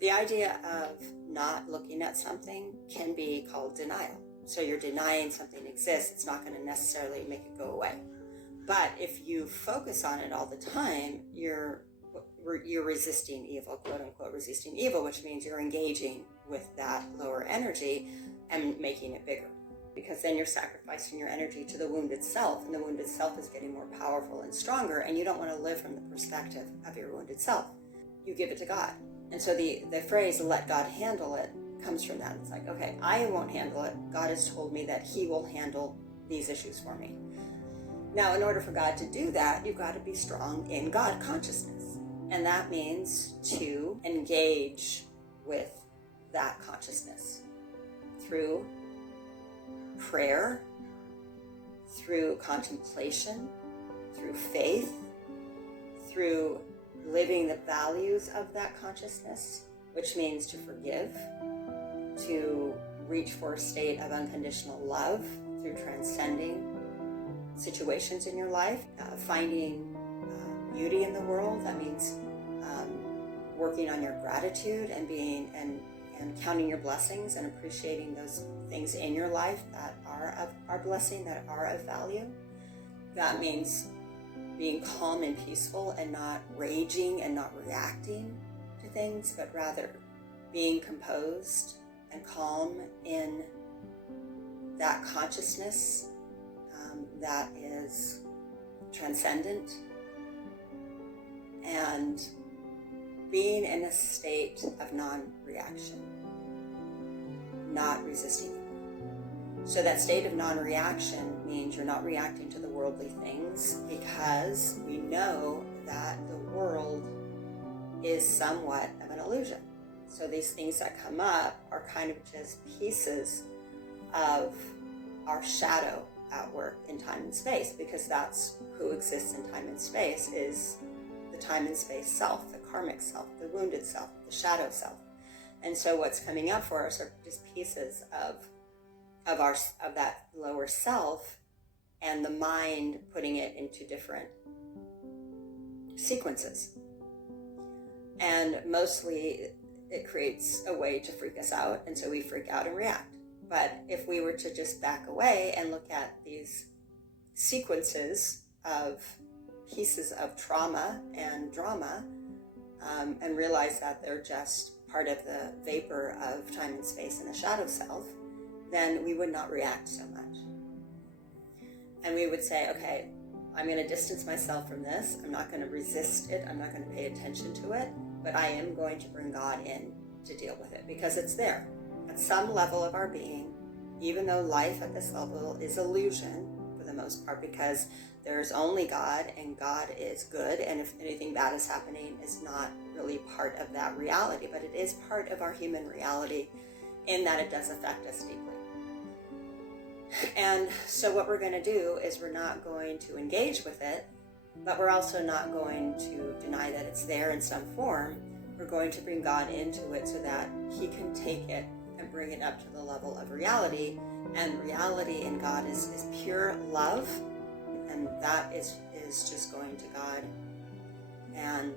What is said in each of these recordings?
The idea of not looking at something can be called denial. So you're denying something exists. It's not going to necessarily make it go away. But if you focus on it all the time, you're resisting evil, quote unquote, resisting evil, which means you're engaging with that lower energy and making it bigger. Because then you're sacrificing your energy to the wounded self, and the wounded self is getting more powerful and stronger, and you don't want to live from the perspective of your wounded self. You give it to God. And so the phrase, let God handle it, comes from that. It's like, okay, I won't handle it. God has told me that he will handle these issues for me. Now, in order for God to do that, you've got to be strong in God consciousness. And that means to engage with that consciousness through prayer, through contemplation, through faith, through living the values of that consciousness, which means to forgive, to reach for a state of unconditional love through transcending situations in your life, finding beauty in the world. That means working on your gratitude and being and counting your blessings and appreciating those things in your life that are of our blessing, that are of value. That means being calm and peaceful and not raging and not reacting to things, but rather being composed and calm in that consciousness that is transcendent, and being in a state of non-reaction, not resisting. So that state of non-reaction means you're not reacting to the worldly things, because we know that the world is somewhat of an illusion. So these things that come up are kind of just pieces of our shadow at work in time and space, because that's who exists in time and space, is the time and space self, the karmic self, the wounded self, the shadow self. And so what's coming up for us are just pieces of that lower self, and the mind putting it into different sequences. And mostly it creates a way to freak us out, and so we freak out and react. But if we were to just back away and look at these sequences of pieces of trauma and drama, and realize that they're just part of the vapor of time and space and the shadow self, then we would not react so much. And we would say, okay, I'm going to distance myself from this. I'm not going to resist it. I'm not going to pay attention to it, but I am going to bring God in to deal with it, because it's there. At some level of our being, even though life at this level is illusion for the most part, because there's only God and God is good, and if anything bad is happening, is not really part of that reality, but it is part of our human reality in that it does affect us deeply. And so what we're going to do is we're not going to engage with it, but we're also not going to deny that it's there in some form. We're going to bring God into it so that he can take it and bring it up to the level of reality. And reality in God is pure love, and that is just going to God and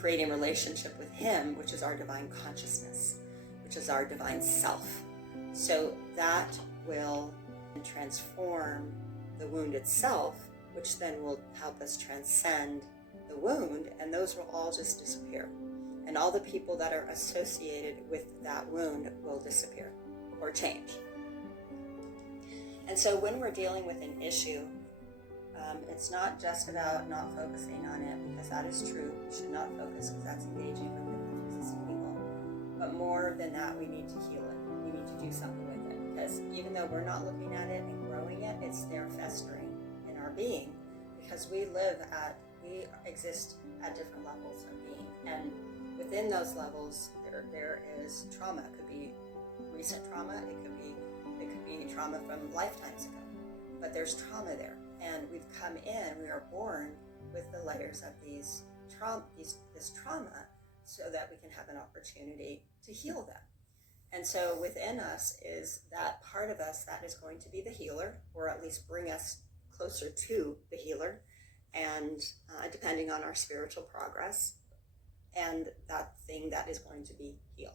creating relationship with him, which is our divine consciousness, which is our divine self. So that will transform the wounded self, which then will help us transcend the wound, and those will all just disappear. And all the people that are associated with that wound will disappear or change. And so when we're dealing with an issue, it's not just about not focusing on it, because that is true. We should not focus, because that's engaging with resisting evil. But more than that, we need to heal it. We need to do something with it, because even though we're not looking at it and growing it, it's there festering in our being, because we exist at different levels of being. And within those levels, there is trauma. It could be recent trauma. It could be trauma from lifetimes ago. But there's trauma there, and we've come in. We are born with the layers of this trauma, so that we can have an opportunity to heal them. And so within us is that part of us that is going to be the healer, or at least bring us closer to the healer, and depending on our spiritual progress. And that thing something that is going to be healed.